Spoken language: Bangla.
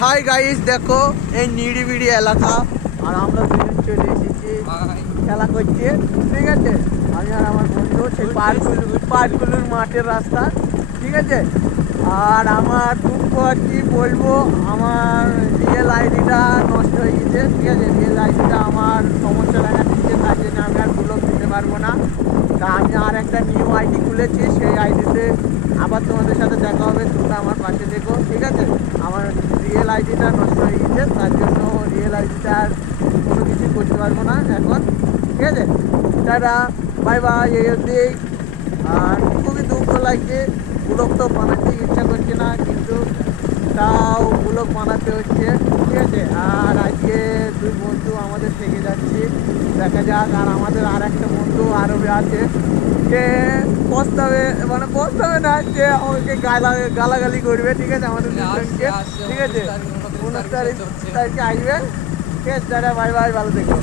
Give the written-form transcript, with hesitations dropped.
হাই গাইস, দেখো এই নিরিবিড়ি এলাকা আর আমরা দুজন চলে এসেছি খেলা করতে। ঠিক আছে, আমি আর আমার বন্ধু সেই পার্কগুলোর মাঠের রাস্তা। ঠিক আছে, আর আমার দুঃখ কি বলবো, আমার রিয়েল আইডিটা নষ্ট হয়ে গেছে। ঠিক আছে, রিয়েল আইডিটা আমার সমস্যা দেখা দিচ্ছে, তার জন্য আমি আর ব্লগ দিতে পারবো না। তা আমি আর একটা নিউ আইডি খুলেছি, সেই আইডিতে আবার তোমাদের সাথে দেখা হবে, তোমরা আমার পাশে দেখো। ঠিক আছে, আমার রিয়েল আইডিটা নষ্ট হয়ে গেছে, তার জন্য রিয়েল আইডিটা আর কোনো কিছু করতে পারবো না এখন। ঠিক আছে, টাটা, বাই বাই, এই অবধি। আর খুবই দুঃখ লাগছে, ব্লগ তো বানাতে ইচ্ছা করছে না, কিন্তু তাও ব্লগ বানাতে হচ্ছে। ঠিক আছে, আর আজকে দুই বন্ধু আমাদের থেকে যাচ্ছি, দেখা যাক। আর আমাদের আর একটা বন্ধু আরবে আছে, যে পস্তাবে না, যে আমাকে গালাগালি করবে। ঠিক আছে, আমাদের দুজনকে। ঠিক আছে, 19 তারিখে আসবে। ঠিক আছে, দাদা, বাই বাই, ভালো থেকো।